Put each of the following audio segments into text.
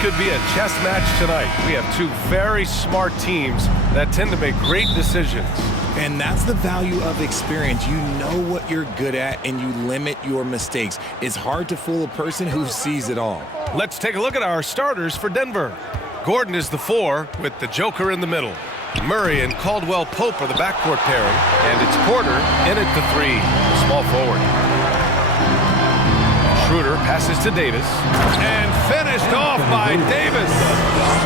could be a chess match tonight. We have two very smart teams that tend to make great decisions. And that's the value of experience. You know what you're good at, and you limit your mistakes. It's hard to fool a person who sees it all. Let's take a look at our starters for Denver. Gordon is the 4 with the Joker in the middle. Murray and Caldwell-Pope are the backcourt pairing, and it's Porter in at the 3, the small forward. Schroeder passes to Davis, and finished off by Davis.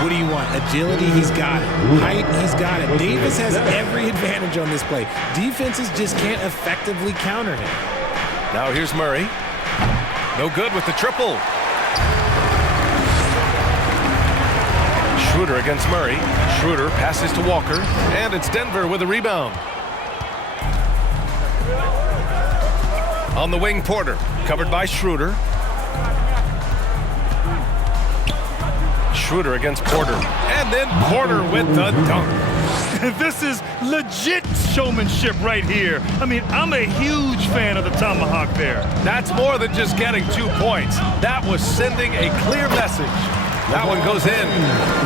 What do you want? Agility, he's got it. Height, he's got it. Davis has every advantage on this play. Defenses just can't effectively counter him. Now here's Murray. No good with the triple. Schroeder against Murray. Schroeder passes to Walker, and it's Denver with a rebound. On the wing, Porter, covered by Schroeder. Schroeder against Porter, and then Porter with the dunk. This is legit showmanship right here. I mean, I'm a huge fan of the tomahawk there. That's more than just getting 2 points. That was sending a clear message. That one goes in.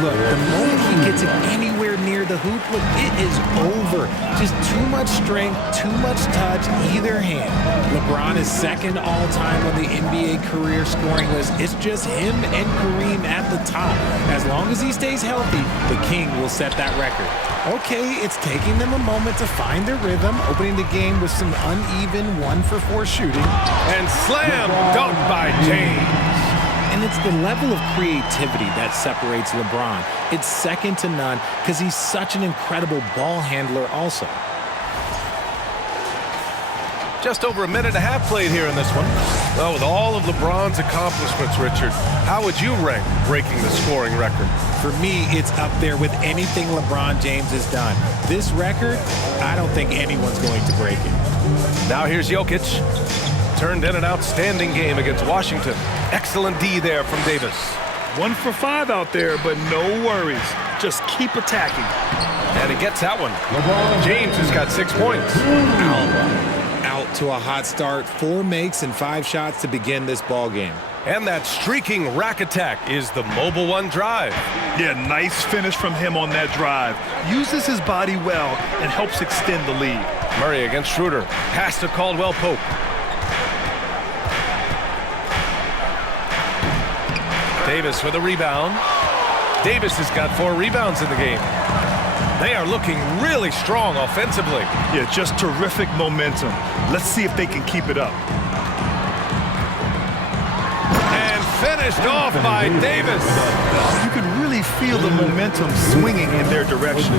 Look, the moment he gets it anywhere near the hoop, look, it is over. Just too much strength, too much touch, either hand. LeBron is second all-time on the NBA career scoring list. It's just him and Kareem at the top. As long as he stays healthy, the King will set that record. Okay, it's taking them a moment to find their rhythm, opening the game with some uneven 1-for-4 shooting. And slam dunk by James. And it's the level of creativity that separates LeBron. It's second to none because he's such an incredible ball handler also. Just over a minute and a half played here in this one. Well, with all of LeBron's accomplishments, Richard, how would you rank breaking the scoring record? For me, it's up there with anything LeBron James has done. This record, I don't think anyone's going to break it. Now here's Jokic. Turned in an outstanding game against Washington. Excellent D there from Davis. 1 for 5 out there, but no worries. Just keep attacking. And he gets that one. James has got 6 points. Out to a hot start. 4 makes and 5 shots to begin this ball game. And that streaking rack attack is the mobile 1 drive. Yeah, nice finish from him on that drive. Uses his body well and helps extend the lead. Murray against Schroeder. Pass to Caldwell-Pope. Davis with a rebound. Davis has got 4 rebounds in the game. They are looking really strong offensively. Yeah, just terrific momentum. Let's see if they can keep it up. And finished off by Davis. You can really feel the momentum swinging in their direction.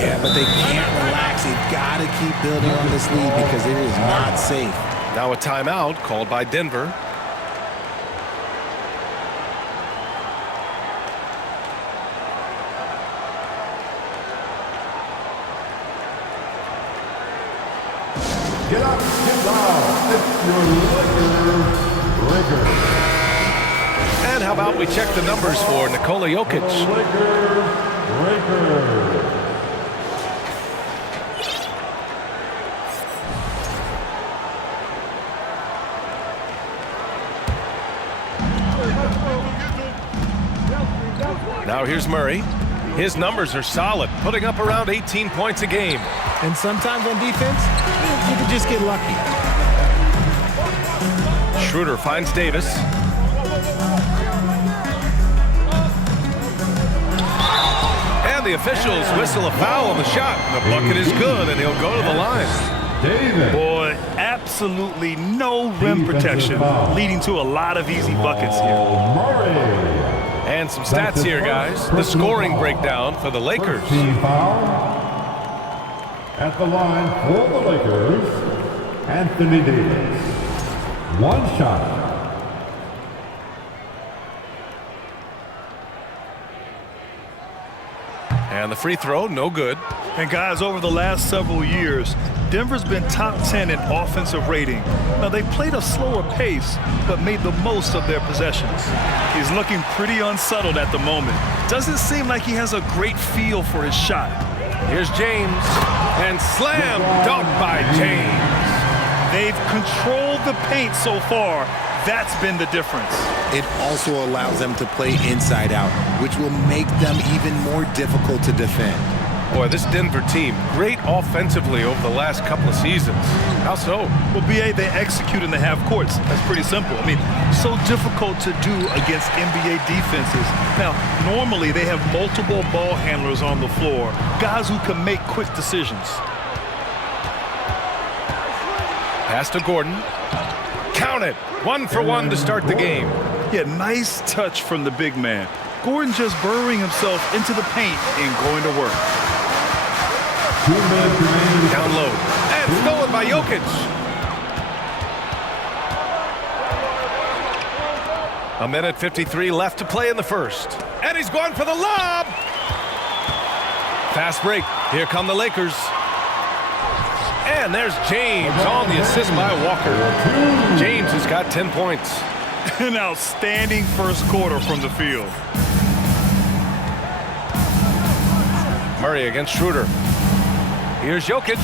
Yeah, but they can't relax. They've got to keep building on this lead because it is not safe. Now a timeout called by Denver. Get up, get loud. It's your Lakers breaker. And how about we check the numbers for Nikola Jokic? Lakers breaker. Now here's Murray. His numbers are solid, putting up around 18 points a game. And sometimes on defense, you can just get lucky. Schroeder finds Davis. And the officials whistle a foul on the shot. The bucket is good, and he'll go to the line. Davis. Boy, absolutely no rim protection, leading to a lot of easy buckets here. Murray. And some stats here, guys. The scoring breakdown for the Lakers. Team foul. At the line for the Lakers, Anthony Davis. 1 shot. And the free throw, no good. And guys, over the last several years, Denver's been top 10 in offensive rating. Now, they played a slower pace, but made the most of their possessions. He's looking pretty unsettled at the moment. Doesn't seem like he has a great feel for his shot. Here's James, and slam dunk by James. They've controlled the paint so far. That's been the difference. It also allows them to play inside out, which will make them even more difficult to defend. Boy, this Denver team, great offensively over the last couple of seasons. How so? Well, BA, they execute in the half courts. That's pretty simple. I mean, so difficult to do against NBA defenses. Now, normally they have multiple ball handlers on the floor, guys who can make quick decisions. Pass to Gordon. Count it. 1 for 1 to start the game. Yeah, nice touch from the big man. Gordon just burrowing himself into the paint and going to work. Down low. And stolen by Jokic. A minute 53 left to play in the first. And he's going for the lob. Fast break. Here come the Lakers. And there's James on the assist by Walker. James has got 10 points. An outstanding first quarter from the field. Murray against Schroeder. Here's Jokic.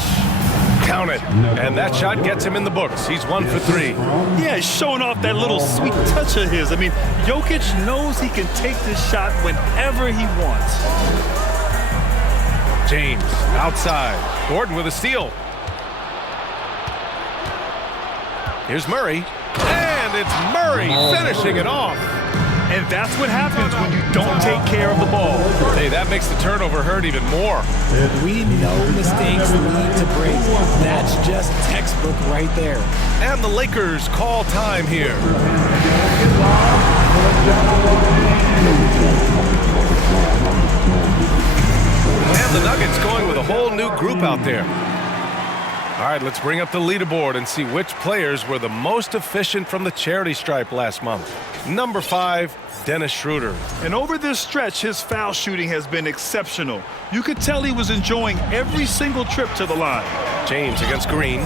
Count it. And that shot gets him in the books. He's 1 for 3. Yeah, he's showing off that little sweet touch of his. I mean, Jokic knows he can take this shot whenever he wants. James outside. Gordon with a steal. Here's Murray. And it's Murray finishing it off. And that's what happens when you don't take care of the ball. Hey, that makes the turnover hurt even more. We know mistakes lead to breaks. That's just textbook right there. And the Lakers call time here. And the Nuggets going with a whole new group out there. All right, let's bring up the leaderboard and see which players were the most efficient from the charity stripe last month. Number 5, Dennis Schroeder. And over this stretch, his foul shooting has been exceptional. You could tell he was enjoying every single trip to the line. James against Green.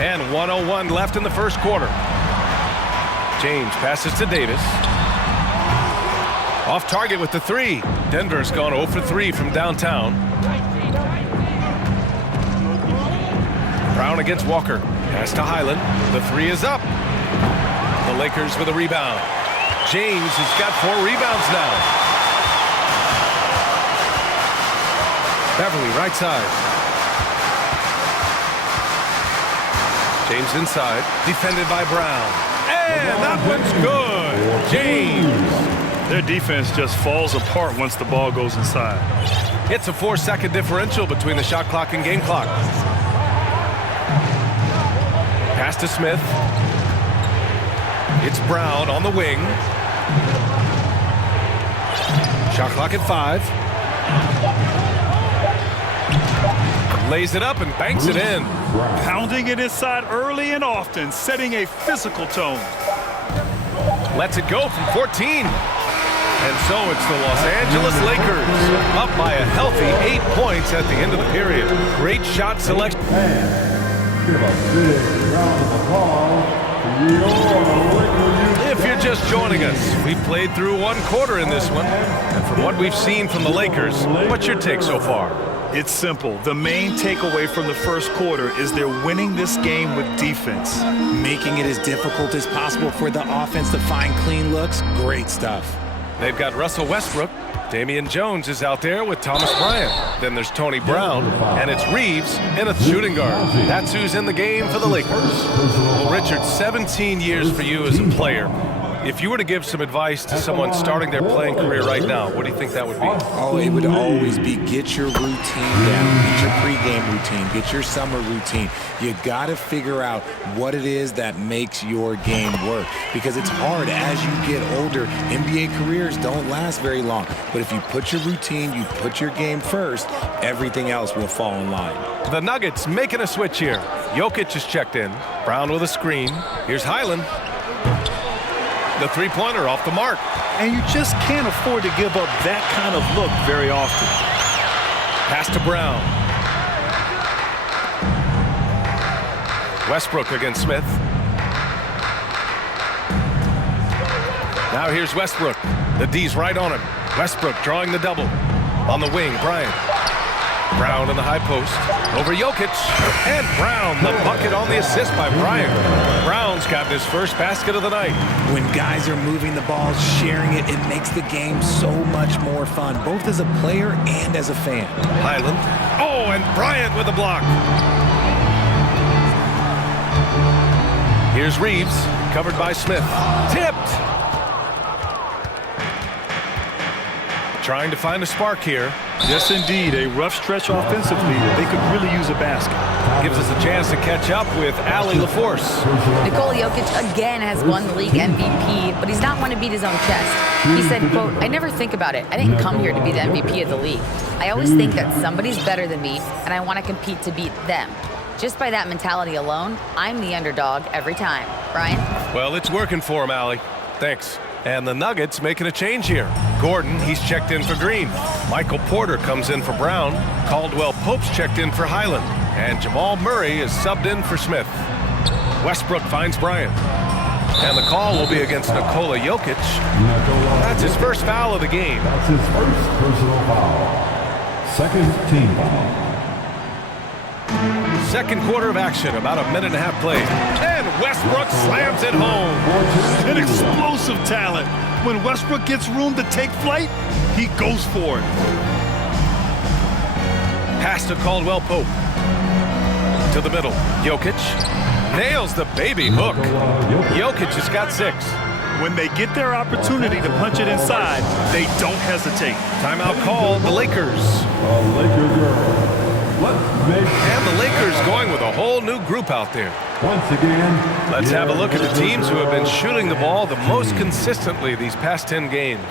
And 1:01 left in the first quarter. James passes to Davis. Off target with the 3. Denver's gone 0 for 3 from downtown. Brown against Walker. Pass to Highland. The 3 is up. The Lakers with a rebound. James has got 4 rebounds now. Beverly right side. James inside. Defended by Brown. And that one's good. James. Their defense just falls apart once the ball goes inside. It's a 4-second differential between the shot clock and game clock. Pass to Smith. It's Brown on the wing. Shot clock at 5. Lays it up and banks it in. Pounding it inside early and often, setting a physical tone. Lets it go from 14. And so it's the Los Angeles Lakers up by a healthy 8 points at the end of the period. Great shot selection. Give a big round of applause to your Lakers. If you're just joining us, we've played through 1 quarter in this one. And from what we've seen from the Lakers, what's your take so far? It's simple. The main takeaway from the first quarter is they're winning this game with defense. Making it as difficult as possible for the offense to find clean looks. Great stuff. They've got Russell Westbrook. Damian Jones is out there with Thomas Bryant. Then there's Tony Brown, and it's Reeves in a shooting guard. That's who's in the game for the Lakers. Well, Richard, 17 years for you as a player. If you were to give some advice to someone starting their playing career right now, what do you think that would be? Oh, it would always be get your routine down. Get your pregame routine. Get your summer routine. You got to figure out what it is that makes your game work. Because it's hard as you get older. NBA careers don't last very long. But if you put your routine, you put your game first, everything else will fall in line. The Nuggets making a switch here. Jokic is checked in. Brown with a screen. Here's Highland. The three-pointer off the mark. And you just can't afford to give up that kind of look very often. Pass to Brown. Westbrook against Smith. Now here's Westbrook. The D's right on him. Westbrook drawing the double. On the wing, Bryant. Brown in the high post. Over Jokic. And Brown, the bucket on the assist by Bryant. Brown's gotten his first basket of the night. When guys are moving the ball, sharing it, it makes the game so much more fun, both as a player and as a fan. Highland. Oh, and Bryant with a block. Here's Reeves, covered by Smith. Tipped. Trying to find a spark here. Yes, indeed. A rough stretch offensively. They could really use a basket. Gives us a chance to catch up with Allie LaForce. Nikola Jokic again has won the league MVP, but he's not one to beat his own chest. He said, quote, "I never think about it. I didn't come here to be the MVP of the league. I always think that somebody's better than me, and I want to compete to beat them. Just by that mentality alone, I'm the underdog every time." Brian? Well, it's working for him, Allie. Thanks. And the Nuggets making a change here. Gordon, he's checked in for Green. Michael Porter comes in for Brown. Caldwell-Pope's checked in for Highland. And Jamal Murray is subbed in for Smith. Westbrook finds Bryant. And the call will be against Nikola Jokic. That's his first foul of the game. That's his first personal foul. Second team foul. Second quarter of action, about a minute and a half played. And Westbrook slams it home. An explosive talent. When Westbrook gets room to take flight, he goes for it. Pass to Caldwell-Pope. To the middle. Jokic nails the baby hook. Jokic has got 6. When they get their opportunity to punch it inside, they don't hesitate. Timeout called, the Lakers. Laker girl. And the Lakers going with a whole new group out there. Once again, let's have a look at the teams who have been shooting the ball the most consistently these past 10 games.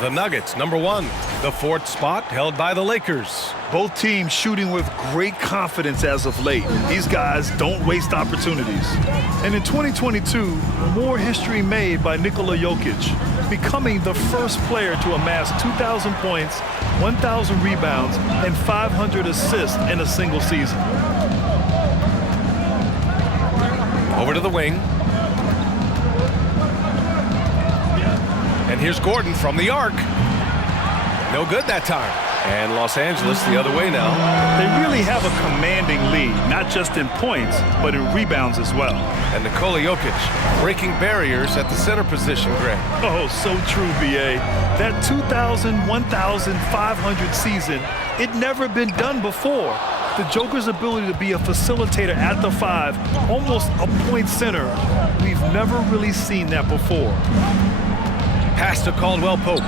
The Nuggets, number 1. The 4th spot held by the Lakers. Both teams shooting with great confidence as of late. These guys don't waste opportunities. And in 2022, more history made by Nikola Jokic, becoming the first player to amass 2,000 points, 1,000 rebounds, and 500 assists in a single season. Over to the wing. And here's Gordon from the arc. No good that time. And Los Angeles the other way now. They really have a commanding lead, not just in points, but in rebounds as well. And Nikola Jokic breaking barriers at the center position, Greg. Oh, so true, B.A. That 2,000, 1,500 season, it never been done before. The Joker's ability to be a facilitator at the 5, almost a point center, we've never really seen that before. Pass to Caldwell-Pope.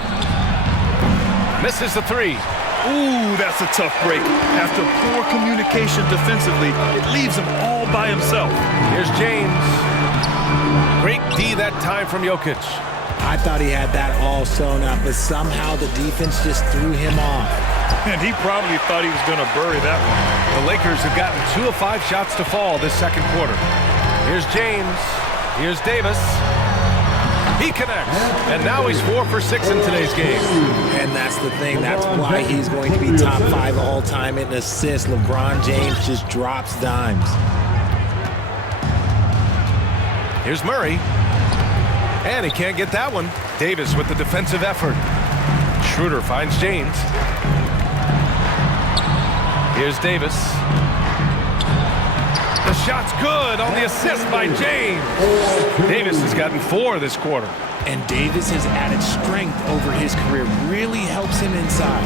Misses the 3. Ooh, that's a tough break. After poor communication defensively, it leaves him all by himself. Here's James. Great D that time from Jokic. I thought he had that all sewn up, but somehow the defense just threw him off. And he probably thought he was going to bury that one. The Lakers have gotten 2 of 5 shots to fall this second quarter. Here's James. Here's Davis. He connects, and now he's 4 for 6 in today's game. And that's the thing. That's why he's going to be top 5 all-time in assists. LeBron James just drops dimes. Here's Murray. And he can't get that one. Davis with the defensive effort. Schroeder finds James. Here's Davis. The shot's good on the assist by James. Davis has gotten 4 this quarter. And Davis has added strength over his career. Really helps him inside.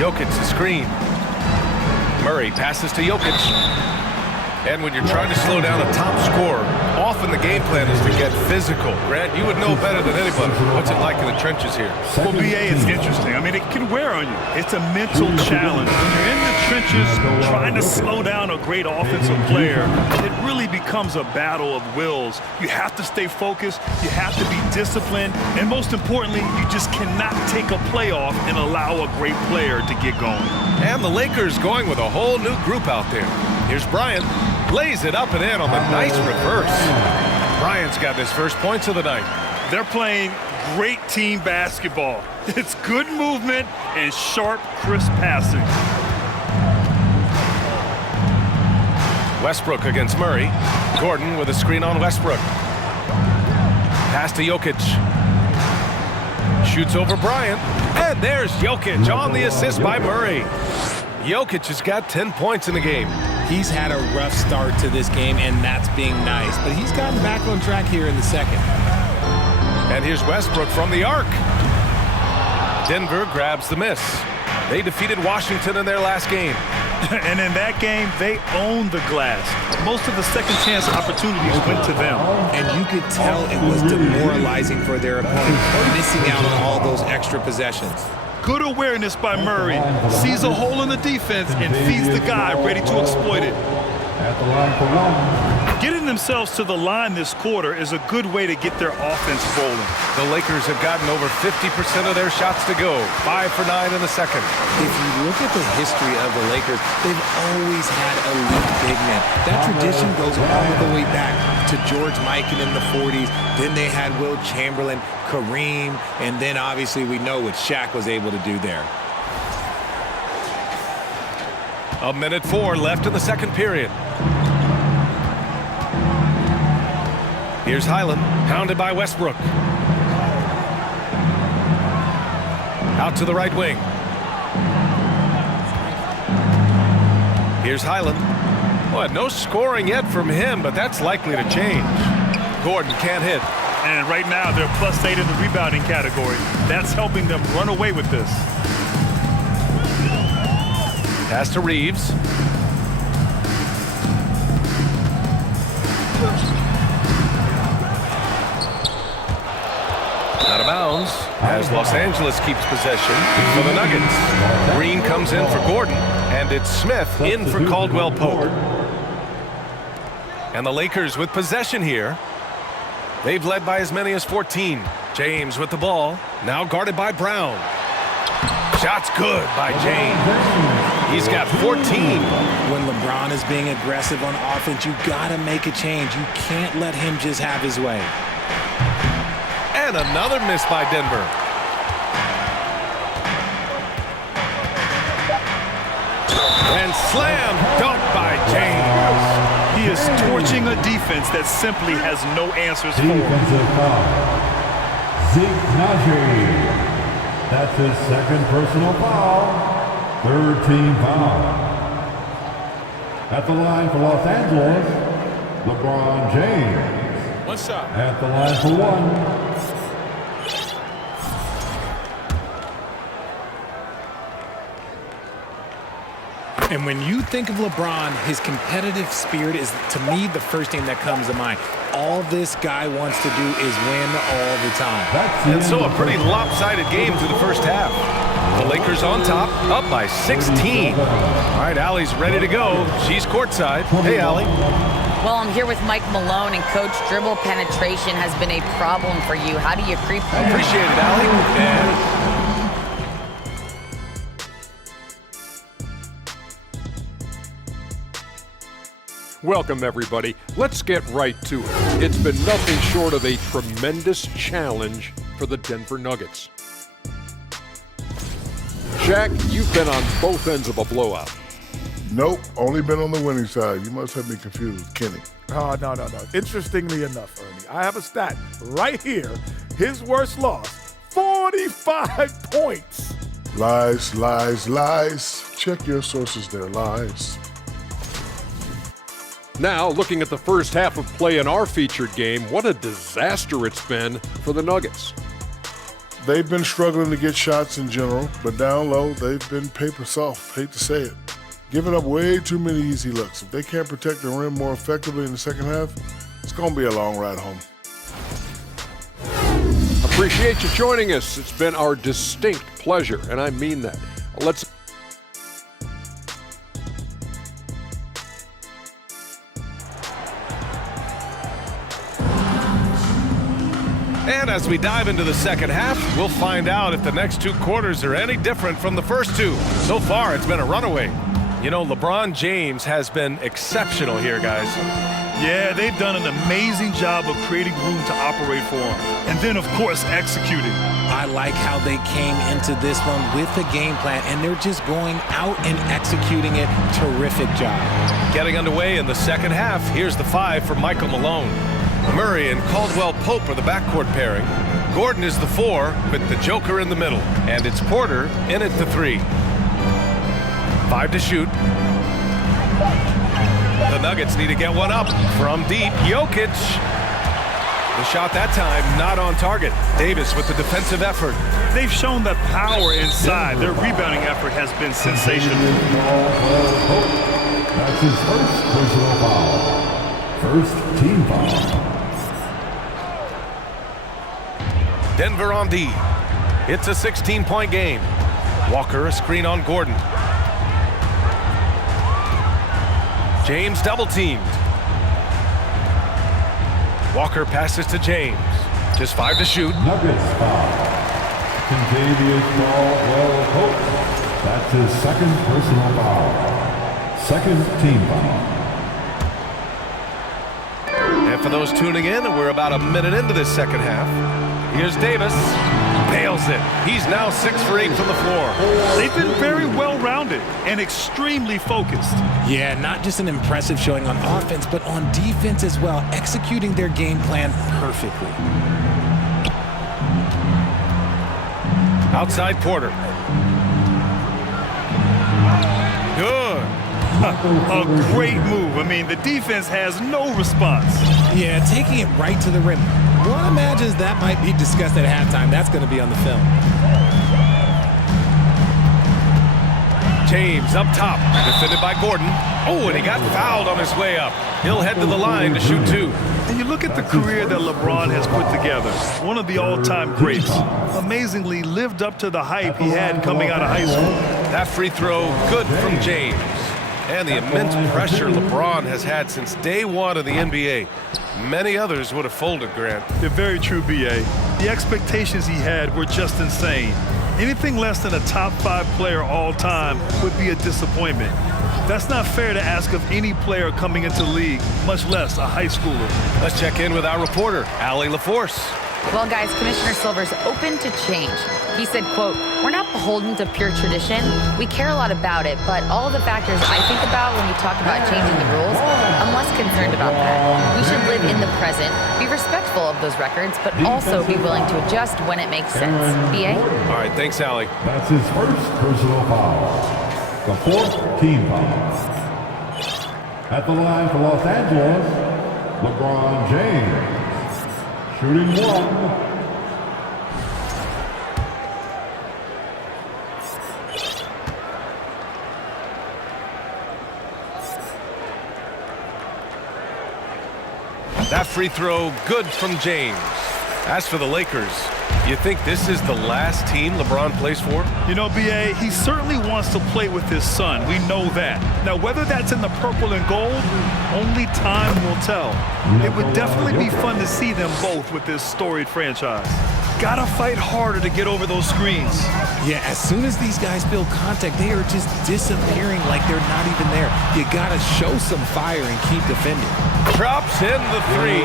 Jokic the screen. Murray passes to Jokic. And when you're trying to slow down a top scorer, often the game plan is to get physical. Grant, you would know better than anybody. What's it like in the trenches here? Well, BA, it's interesting. I mean, it can wear on you. It's a mental challenge. When you're in the trenches trying to slow down a great offensive player, it really becomes a battle of wills. You have to stay focused. You have to be disciplined. And most importantly, you just cannot take a play off and allow a great player to get going. And the Lakers going with a whole new group out there. Here's Bryant. Lays it up and in on the nice reverse. Bryant's got his first points of the night. They're playing great team basketball. It's good movement and sharp, crisp passing. Westbrook against Murray. Gordon with a screen on Westbrook. Pass to Jokic. Shoots over Bryant. And there's Jokic on the assist by Murray. Jokic has got 10 points in the game. He's had a rough start to this game, and that's being nice. But he's gotten back on track here in the second. And here's Westbrook from the arc. Denver grabs the miss. They defeated Washington in their last game. And in that game, they owned the glass. Most of the second chance opportunities went to them. And you could tell it was demoralizing for their opponent, missing out on all those extra possessions. Good awareness by Murray. Sees a hole in the defense and feeds the guy ready to exploit it. At the line for one. Getting themselves to the line this quarter is a good way to get their offense rolling. The Lakers have gotten over 50% of their shots to go. 5 for 9 in the second. If you look at the history of the Lakers, they've always had elite big men. That tradition goes all the way back to George Mikan in the 40s. Then they had Will Chamberlain, Kareem, and then obviously we know what Shaq was able to do there. 1:04 left in the second period. Here's Highland, pounded by Westbrook. Out to the right wing. Here's Highland. Well, no scoring yet from him, but that's likely to change. Gordon can't hit. And right now, they're +8 in the rebounding category. That's helping them run away with this. Pass to Reeves. Out of bounds as Los Angeles keeps possession for the Nuggets. Green comes in for Gordon, and it's Smith in for Caldwell-Pope. And the Lakers with possession here. They've led by as many as 14. James with the ball, now guarded by Brown. Shot's good by James. He's got 14. When LeBron is being aggressive on offense, you gotta make a change. You can't let him just have his way. And another miss by Denver. And slam dunk by James. He is torching a defense that simply has no answers for him. Defensive foul. Zeke Naji. That's his second personal foul. Third team foul. At the line for Los Angeles, LeBron James. One shot. At the line for one. And when you think of LeBron, his competitive spirit is, to me, the first thing that comes to mind. All this guy wants to do is win all the time. And so a pretty lopsided game through the first half. The Lakers on top, up by 16. All right, Allie's ready to go. She's courtside. Hey, Allie. Well, I'm here with Mike Malone, and Coach, dribble penetration has been a problem for you. How do you creep? Appreciate it, Allie. And welcome, everybody. Let's get right to it. It's been nothing short of a tremendous challenge for the Denver Nuggets. Shaq, you've been on both ends of a blowout. Nope, only been on the winning side. You must have me confused, Kenny. Oh, no. Interestingly enough, Ernie, I have a stat right here. His worst loss, 45 points. Lies, lies, lies. Check your sources there, lies. Now, looking at the first half of play in our featured game, what a disaster it's been for the Nuggets. They've been struggling to get shots in general, but down low, they've been paper soft. Hate to say it. Giving up way too many easy looks. If they can't protect the rim more effectively in the second half, it's going to be a long ride home. Appreciate you joining us. It's been our distinct pleasure, and I mean that. Let's And as we dive into the second half, we'll find out if the next two quarters are any different from the first two. So far, it's been a runaway. You know, LeBron James has been exceptional here, guys. Yeah, they've done an amazing job of creating room to operate for him. And then, of course, executing. I like how they came into this one with a game plan, and they're just going out and executing it. Terrific job. Getting underway in the second half, here's the 5 for Michael Malone. Murray and Caldwell-Pope are the backcourt pairing. Gordon is the 4 with the Joker in the middle. And it's Porter in at the 3. 5 to shoot. The Nuggets need to get one up from deep. Jokic. The shot that time not on target. Davis with the defensive effort. They've shown that power inside. Their rebounding effort has been sensational. That's his first personal foul. First team foul. Denver on D. It's a 16-point game. Walker a screen on Gordon. James double-teamed. Walker passes to James. Just 5 to shoot. Nuggets foul. Caldwell-Pope. That's his second personal foul. Second team foul. And for those tuning in, we're about a minute into this second half. Here's Davis. Nails it. He's now 6 for 8 from the floor. They've been very well-rounded and extremely focused. Yeah, not just an impressive showing on offense, but on defense as well, executing their game plan perfectly. Outside Porter. Good. A great move. I mean, the defense has no response. Yeah, taking it right to the rim. One imagines that might be discussed at halftime. That's going to be on the film. James up top, defended by Gordon. Oh, and he got fouled on his way up. He'll head to the line to shoot 2. And you look at the career that LeBron has put together. One of the all-time greats. Amazingly lived up to the hype he had coming out of high school. That free throw, good from James. And the immense pressure LeBron has had since day one of the NBA. Many others would have folded, Grant. They're very true, B.A. The expectations he had were just insane. Anything less than a top 5 player all time would be a disappointment. That's not fair to ask of any player coming into the league, much less a high schooler. Let's check in with our reporter, Allie LaForce. Well, guys, Commissioner Silver's open to change. He said, quote, "We're not beholden to pure tradition. We care a lot about it, but all of the factors I think about when you talk about changing the rules, I'm less concerned about that. We should live in the present, be respectful of those records, but also be willing to adjust when it makes sense." B.A.? All right, thanks, Allie. That's his first personal foul. The fourth team foul. At the line for Los Angeles, LeBron James. Shooting 1. That free throw, good from James. As for the Lakers, you think this is the last team LeBron plays for? You know, B.A., he certainly wants to play with his son. We know that. Now, whether that's in the purple and gold, only time will tell. It would definitely be fun to see them both with this storied franchise. Gotta fight harder to get over those screens. Yeah, as soon as these guys feel contact, they are just disappearing like they're not even there. You gotta show some fire and keep defending. Drops in the 3.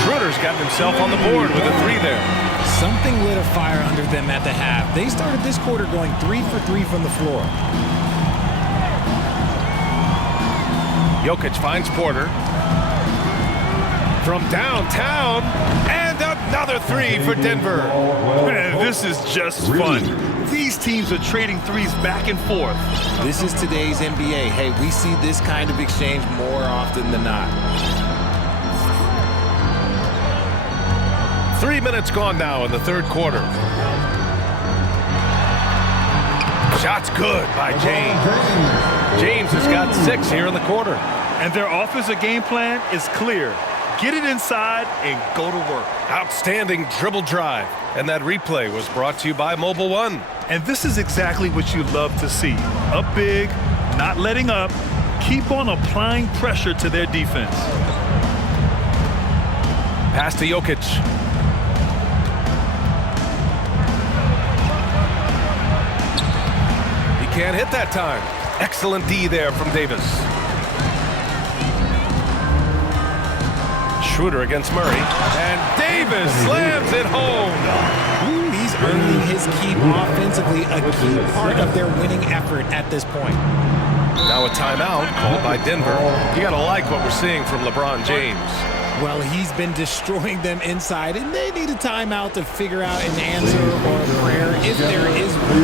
Schroeder's gotten himself on the board with a 3 there. Something lit a fire under them at the half. They started this quarter going 3 for 3 from the floor. Jokic finds Porter. From downtown, and another 3 for Denver. Man, this is just fun. These teams are trading threes back and forth. This is today's NBA. Hey, we see this kind of exchange more often than not. 3 minutes gone now in the third quarter. Shot's good by James. James has got 6 here in the quarter. And their offensive game plan is clear. Get it inside and go to work. Outstanding dribble drive. And that replay was brought to you by Mobile One. And this is exactly what you love to see. Up big, not letting up. Keep on applying pressure to their defense. Pass to Jokic. He can't hit that time. Excellent D there from Davis. Schroeder against Murray. And Davis slams it home. Ooh, he's earning his keep offensively, a key part of their winning effort at this point. Now a timeout called by Denver. You got to like what we're seeing from LeBron James. Well, he's been destroying them inside, and they need a timeout to figure out an answer or a prayer if there is one.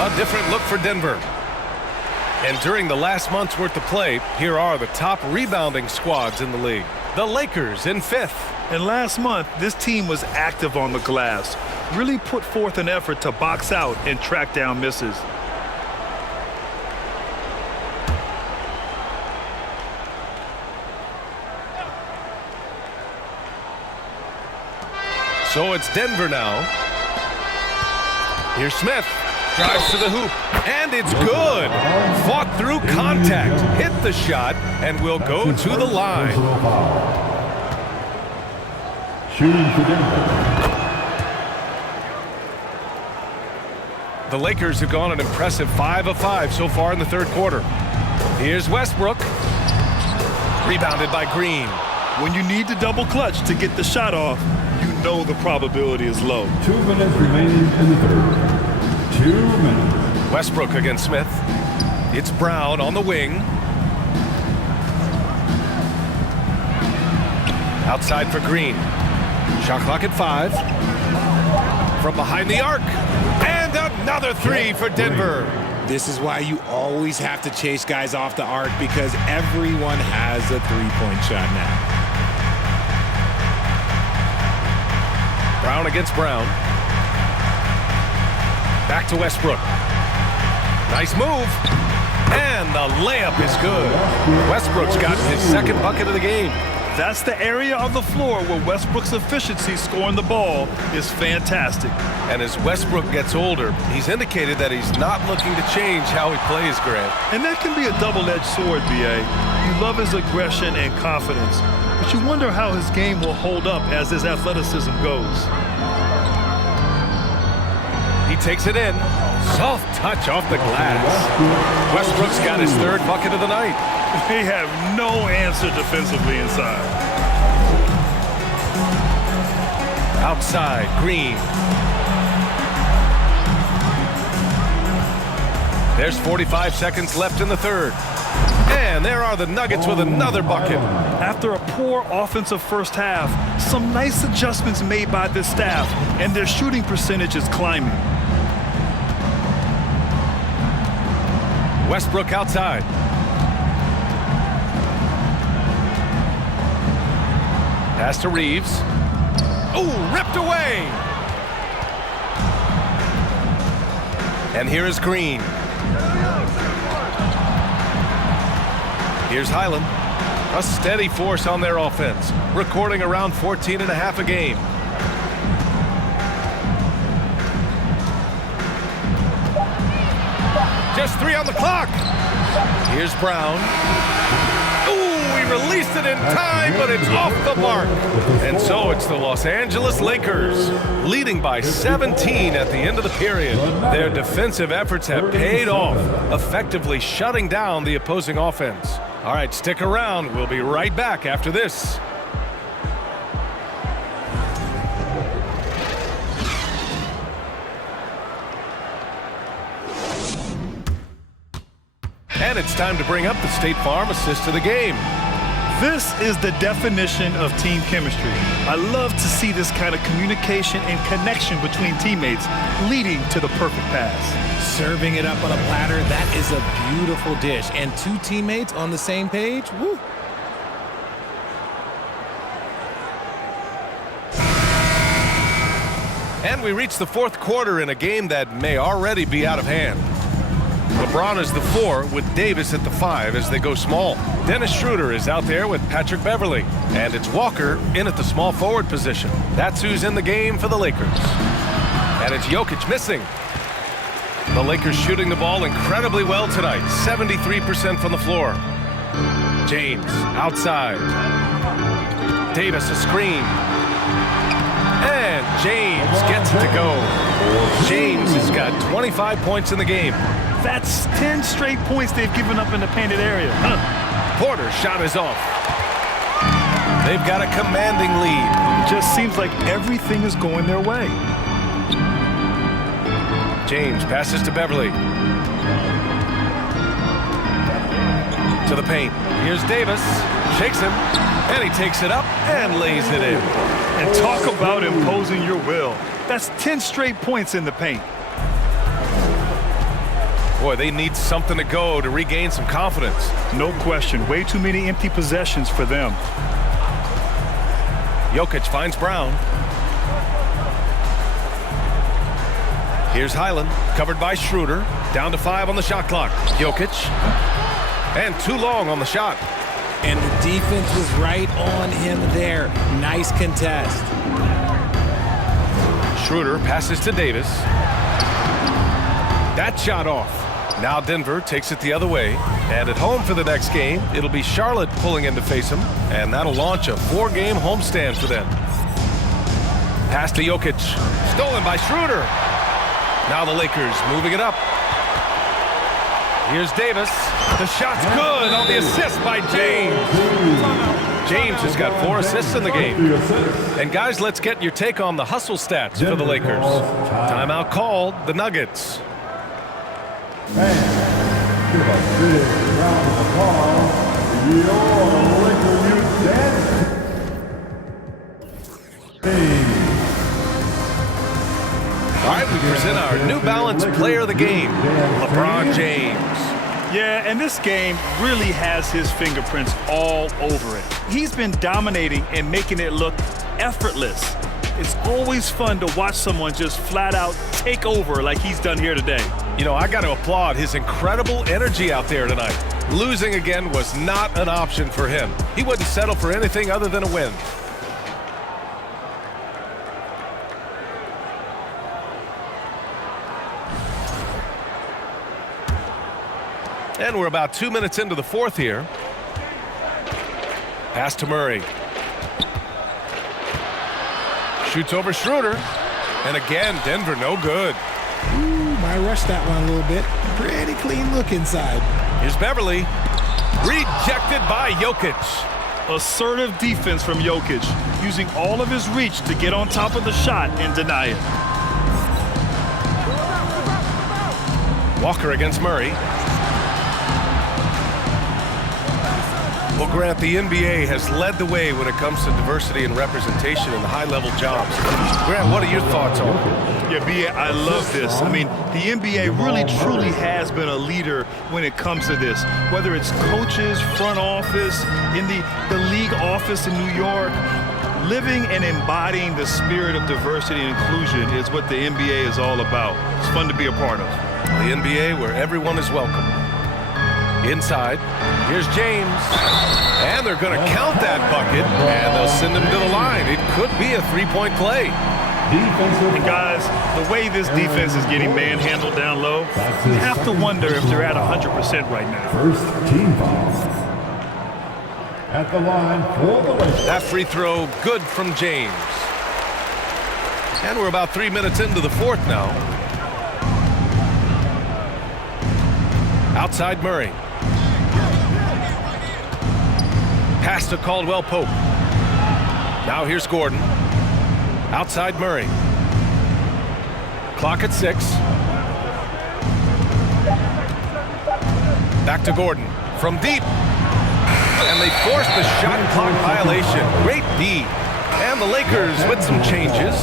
A different look for Denver. And during the last month's worth of play, here are the top rebounding squads in the league. The Lakers in 5th. And last month, this team was active on the glass, really put forth an effort to box out and track down misses. So it's Denver now. Here's Smith. Drives to the hoop. And it's good. Fought through contact. Hit the shot and will go to the line. Shooting for Denver. The Lakers have gone an impressive 5 of 5 so far in the third quarter. Here's Westbrook. Rebounded by Green. When you need to double clutch to get the shot off, you know the probability is low. 2 minutes remaining in the third. 2 minutes. Westbrook against Smith. It's Brown on the wing. Outside for Green. Shot clock at 5. From behind the arc. And another 3 for Denver. This is why you always have to chase guys off the arc, because everyone has a three-point shot now. Brown against Brown. Back to Westbrook. Nice move. And the layup is good. Westbrook's got his second bucket of the game. That's the area of the floor where Westbrook's efficiency scoring the ball is fantastic. And as Westbrook gets older, he's indicated that he's not looking to change how he plays, Grant. And that can be a double-edged sword, B.A. You love his aggression and confidence, but you wonder how his game will hold up as his athleticism goes. He takes it in. Soft touch off the glass. Westbrook's got his third bucket of the night. They have no answer defensively inside. Outside, Green. There's 45 seconds left in the third. And there are the Nuggets with another bucket. After a poor offensive first half, some nice adjustments made by this staff, and their shooting percentage is climbing. Westbrook outside. Pass to Reeves. Ooh, ripped away. And here is Green. Here's Highland. A steady force on their offense, recording around 14.5 a game. Just 3 on the clock. Here's Brown. Ooh, he released it in time, but it's off the mark. And so it's the Los Angeles Lakers, leading by 17 at the end of the period. Their defensive efforts have paid off, effectively shutting down the opposing offense. All right, stick around. We'll be right back after this. And it's time to bring up the State Farm assist of the game. This is the definition of team chemistry. I love to see this kind of communication and connection between teammates leading to the perfect pass. Serving it up on a platter, that is a beautiful dish. And 2 teammates on the same page, woo. And we reach the fourth quarter in a game that may already be out of hand. LeBron is the 4 with Davis at the 5 as they go small. Dennis Schroeder is out there with Patrick Beverly. And it's Walker in at the small forward position. That's who's in the game for the Lakers. And it's Jokic missing. The Lakers shooting the ball incredibly well tonight. 73% from the floor. James outside. Davis a screen. And James gets it to go. James has got 25 points in the game. That's 10 straight points they've given up in the painted area. Porter's shot is off. They've got a commanding lead. It just seems like everything is going their way. James passes to Beverly. To the paint. Here's Davis. Takes him, and he takes it up and lays it in. And talk about imposing your will. That's 10 straight points in the paint. Boy, they need something to go to regain some confidence. No question. Way too many empty possessions for them. Jokic finds Brown. Here's Highland, covered by Schroeder. Down to 5 on the shot clock. Jokic. And too long on the shot. And the defense was right on him there. Nice contest. Schroeder passes to Davis. That shot off. Now Denver takes it the other way. And at home for the next game, it'll be Charlotte pulling in to face them. And that'll launch a 4-game homestand for them. Pass to Jokic. Stolen by Schroeder. Now the Lakers moving it up. Here's Davis. The shot's good on the assist by James. James has got 4 assists in the game. And guys, let's get your take on the hustle stats for the Lakers. Timeout called, the Nuggets. And give a big round of applause to your Laker Youth Dance. All right, we present our New Balance Player of the Game, LeBron James. Yeah, and this game really has his fingerprints all over it. He's been dominating and making it look effortless. It's always fun to watch someone just flat out take over like he's done here today. You know, I got to applaud his incredible energy out there tonight. Losing again was not an option for him. He wouldn't settle for anything other than a win. And we're about 2 minutes into the fourth here. Pass to Murray. Shoots over Schroeder. And again, Denver no good. Ooh, might rush that one a little bit. Pretty clean look inside. Here's Beverly. Rejected by Jokic. Assertive defense from Jokic, using all of his reach to get on top of the shot and deny it. Walker against Murray. Well, Grant, the NBA has led the way when it comes to diversity and representation in the high-level jobs. Grant, what are your thoughts on it? Yeah, B.A., I love this. I mean, the NBA really, truly has been a leader when it comes to this. Whether it's coaches, front office, in the league office in New York, living and embodying the spirit of diversity and inclusion is what the NBA is all about. It's fun to be a part of. The NBA where everyone is welcome. Inside, here's James. And they're going to count that bucket, and they'll send him to the line. It could be a three-point play. And guys, the way this defense is getting manhandled down low, you have to wonder if they're at 100% right now. First team foul. At the line for the Lakers. That free throw good from James. And we're about 3 minutes into the fourth now. Outside Murray. Pass to Caldwell-Pope. Now here's Gordon. Outside Murray. Clock at 6. Back to Gordon. From deep. And they forced the shot clock violation. Great D. And the Lakers with some changes.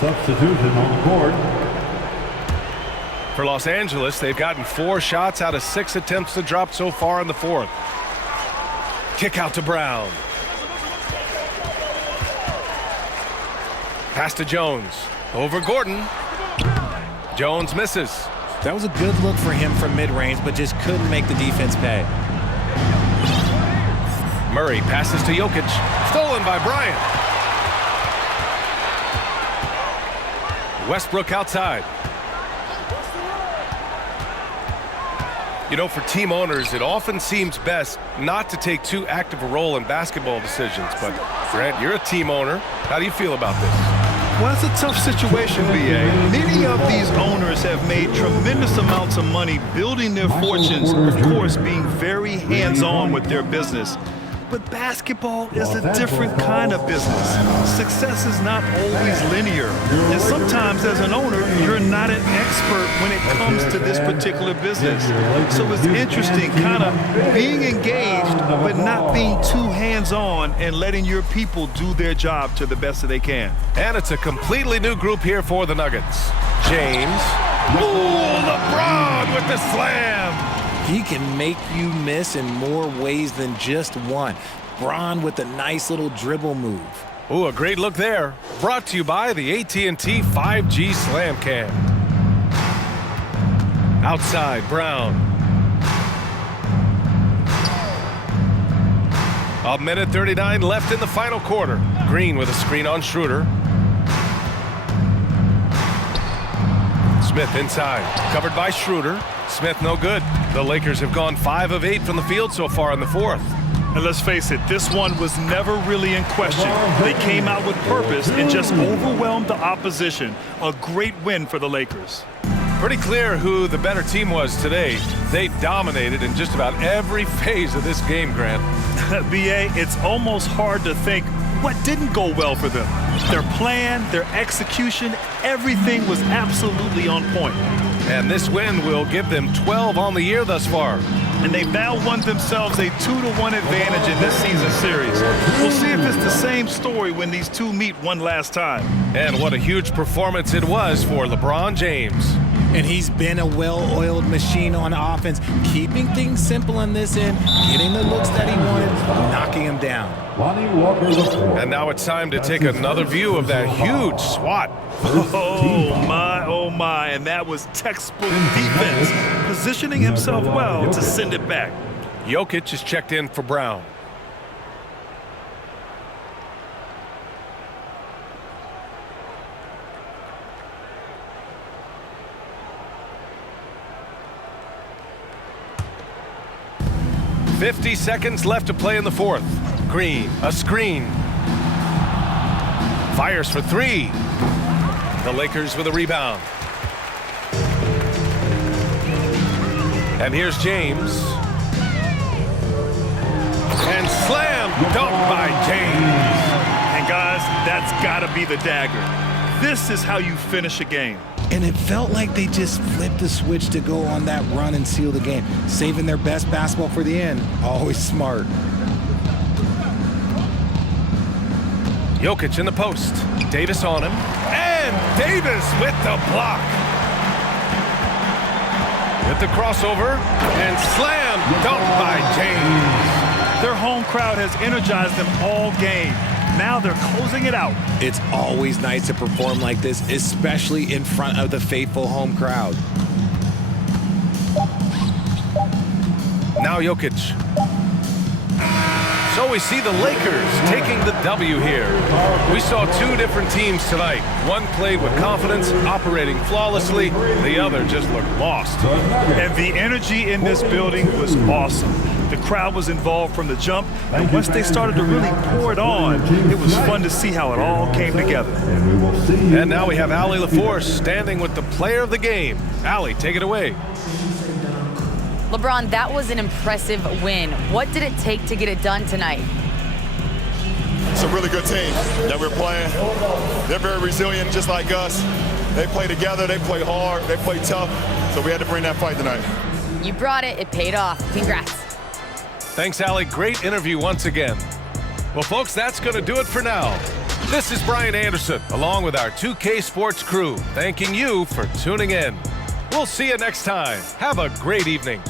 Substitution on the court. For Los Angeles, they've gotten 4 shots out of 6 attempts to drop so far in the fourth. Kick out to Brown. Pass to Jones. Over Gordon. Jones misses. That was a good look for him from mid-range, but just couldn't make the defense pay. Murray passes to Jokic. Stolen by Bryant. Westbrook outside. You know, for team owners, it often seems best not to take too active a role in basketball decisions. But, Grant, you're a team owner. How do you feel about this? Well, it's a tough situation, B.A. Many of these owners have made tremendous amounts of money building their fortunes, of course, being very hands-on with their business. But basketball is a different kind of business. Success is not always linear. And sometimes as an owner, you're not an expert when it comes to this particular business. So it's interesting kind of being engaged but not being too hands-on and letting your people do their job to the best that they can. And it's a completely new group here for the Nuggets. James. Ooh, LeBron with the slam. He can make you miss in more ways than just one. Bron with a nice little dribble move. Ooh, a great look there. Brought to you by the AT&T 5G Slam Cam. Outside, Brown. A minute 39 left in the final quarter. Green with a screen on Schroeder. Smith inside, covered by Schroeder. Smith no good. The Lakers have gone 5 of 8 from the field so far in the fourth. And let's face it, this one was never really in question. They came out with purpose and just overwhelmed the opposition. A great win for the Lakers. Pretty clear who the better team was today. They dominated in just about every phase of this game, Grant. B.A., it's almost hard to think what didn't go well for them. Their plan, their execution, everything was absolutely on point. And this win will give them 12 on the year thus far. And they've now won themselves a 2-1 advantage in this season series. We'll see if it's the same story when these two meet one last time. And what a huge performance it was for LeBron James. And he's been a well-oiled machine on offense, keeping things simple on this end, getting the looks that he wanted, knocking him down. And now it's time to take another view of that huge swat. Oh my, and that was textbook defense, positioning himself well to send it back. Jokic is checked in for Brown. "50 seconds left to play in the fourth. Green, a screen. Fires for 3. The Lakers with a rebound. And here's James. And slam dunk by James. And guys, that's gotta be the dagger. This is how you finish a game. And it felt like they just flipped the switch to go on that run and seal the game, saving their best basketball for the end. Always smart. Jokic in the post. Davis on him. And Davis with the block. With the crossover. And slam dunk by James. Their home crowd has energized them all game. Now they're closing it out. It's always nice to perform like this, especially in front of the faithful home crowd. Now Jokic. So we see the Lakers taking the W here. We saw 2 different teams tonight. One played with confidence, operating flawlessly. The other just looked lost. And the energy in this building was awesome. The crowd was involved from the jump, and once they started to really pour it on, it was fun to see how it all came together. And now we have Allie LaForce standing with the player of the game. Allie, take it away. LeBron, that was an impressive win. What did it take to get it done tonight? It's a really good team that we're playing. They're very resilient, just like us. They play together, they play hard, they play tough, so we had to bring that fight tonight. You brought it. It paid off. Congrats. Thanks, Allie. Great interview once again. Well, folks, that's going to do it for now. This is Brian Anderson, along with our 2K Sports crew, thanking you for tuning in. We'll see you next time. Have a great evening.